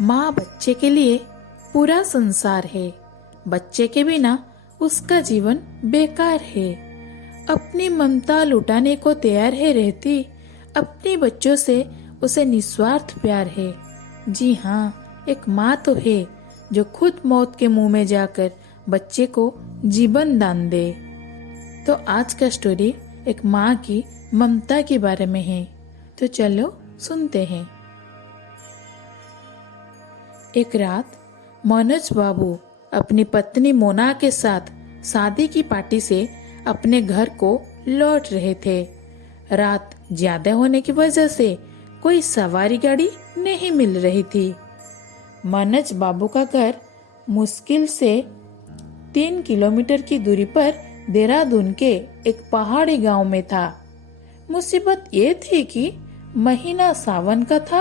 माँ बच्चे के लिए पूरा संसार है। बच्चे के बिना उसका जीवन बेकार है। अपनी ममता लुटाने को तैयार है रहती, अपने बच्चों से उसे निस्वार्थ प्यार है। जी हाँ, एक माँ तो है जो खुद मौत के मुंह में जाकर बच्चे को जीवन दान दे। तो आज का स्टोरी एक माँ की ममता के बारे में है। तो चलो सुनते हैं। एक रात मनोज बाबू अपनी पत्नी मोना के साथ शादी की पार्टी से अपने घर को लौट रहे थे। रात ज्यादा होने की वजह से कोई सवारी गाड़ी नहीं मिल रही थी। मनोज बाबू का घर मुश्किल से 3 किलोमीटर की दूरी पर देहरादून के एक पहाड़ी गांव में था। मुसीबत ये थी कि महीना सावन का था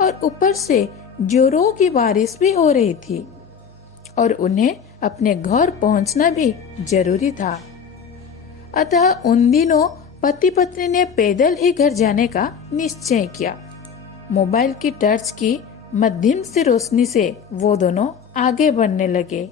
और ऊपर से जोरों की बारिश भी हो रही थी और उन्हें अपने घर पहुंचना भी जरूरी था। अतः उन दिनों पति पत्नी ने पैदल ही घर जाने का निश्चय किया। मोबाइल की टॉर्च की मध्यम से रोशनी से वो दोनों आगे बढ़ने लगे।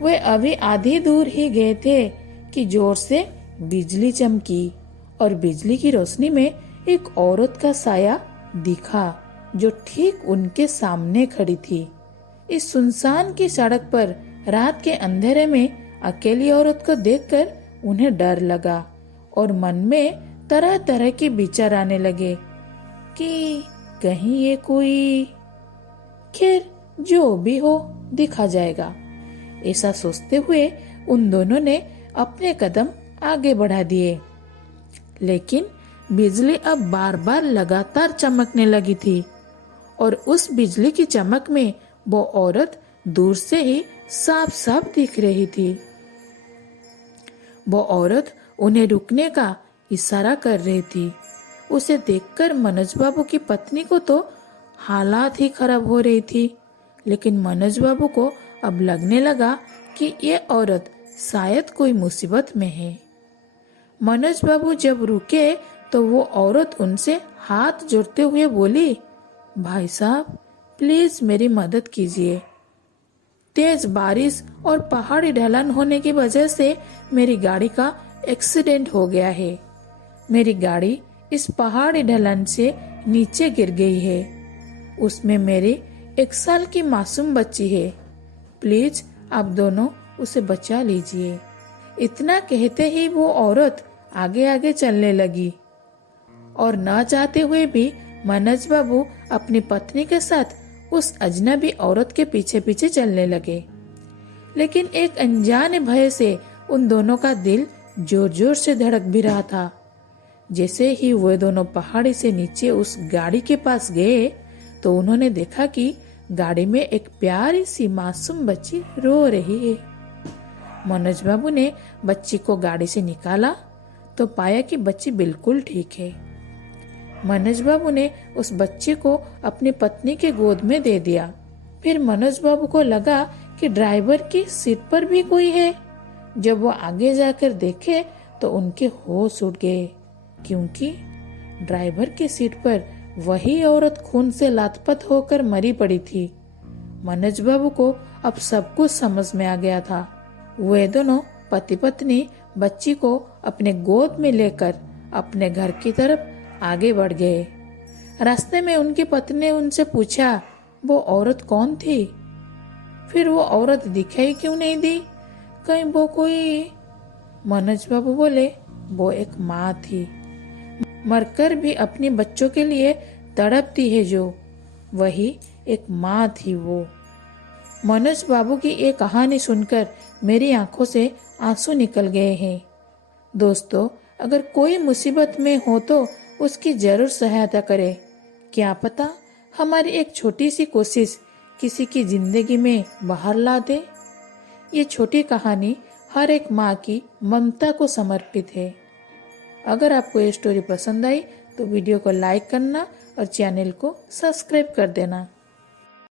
वे अभी आधी दूर ही गए थे कि जोर से बिजली चमकी और बिजली की रोशनी में एक औरत का साया दिखा जो ठीक उनके सामने खड़ी थी। इस सुनसान की सड़क पर रात के अंधेरे में अकेली औरत को देखकर उन्हें डर लगा और मन में तरह तरह के विचार आने लगे कि कहीं ये कोई, खैर जो भी हो देखा जाएगा। ऐसा सोचते हुए उन दोनों ने अपने कदम आगे बढ़ा दिए। लेकिन बिजली अब बार बार लगातार चमकने लगी थी और उस बिजली की चमक में वो औरत दूर से ही साफ साफ दिख रही थी। वो औरत उन्हें रुकने का इशारा कर रही थी। उसे देखकर मनोज बाबू की पत्नी को तो हालात ही खराब हो रही थी, लेकिन मनोज बाबू को अब लगने लगा कि ये औरत शायद कोई मुसीबत में है। मनोज बाबू जब रुके तो वो औरत उनसे हाथ जोड़ते हुए बोली, भाई साहब प्लीज मेरी मदद कीजिए। तेज बारिश और पहाड़ी ढलान होने की वजह से मेरी गाड़ी का एक्सीडेंट हो गया है। मेरी गाड़ी इस पहाड़ी ढलान से नीचे गिर गई है। उसमें मेरी 1 साल की मासूम बच्ची है। प्लीज आप दोनों उसे बचा लीजिए। इतना कहते ही वो औरत आगे आगे चलने लगी और न चाहते हुए भी मनोज बाबू अपनी पत्नी के साथ उस अजनबी औरत के पीछे पीछे चलने लगे। लेकिन एक अनजाने भय से उन दोनों का दिल जोर जोर से धड़क भी रहा था। जैसे ही वे दोनों पहाड़ी से नीचे उस गाड़ी के पास गए तो उन्होंने देखा कि गाड़ी में एक प्यारी सी मासूम बच्ची रो रही है। मनोज बाबू ने बच्ची को गाड़ी से निकाला तो पाया कि बच्ची बिल्कुल ठीक है। मनोज बाबू ने उस बच्चे को अपनी पत्नी के गोद में दे दिया। फिर मनोज बाबू को लगा कि ड्राइवर की सीट पर भी कोई है। जब वो आगे जाकर देखे तो उनके होश उड़ गए, क्योंकि ड्राइवर की सीट पर वही औरत खून से लथपथ होकर मरी पड़ी थी। मनोज बाबू को अब सब कुछ समझ में आ गया था। वे दोनों पति पत्नी बच्ची को अपने गोद में लेकर अपने घर की तरफ आगे बढ़ गए। रास्ते में उनकी पत्नी ने उनसे पूछा, वो औरत कौन थी? फिर वो औरत दिखाई क्यों नहीं दी? कहीं वो कोई? मनोज बाबू बोले, वो एक माँ थी, मरकर भी अपने बच्चों के लिए तड़पती है जो, वही एक माँ थी वो। मनोज बाबू की ये कहानी सुनकर मेरी आंखों से आंसू निकल गए हैं। दोस्तों, अगर कोई मुसीबत में हो तो उसकी जरूर सहायता करें। क्या पता हमारी एक छोटी सी कोशिश किसी की जिंदगी में बाहर ला दे। ये छोटी कहानी हर एक माँ की ममता को समर्पित है। अगर आपको ये स्टोरी पसंद आई तो वीडियो को लाइक करना और चैनल को सब्सक्राइब कर देना।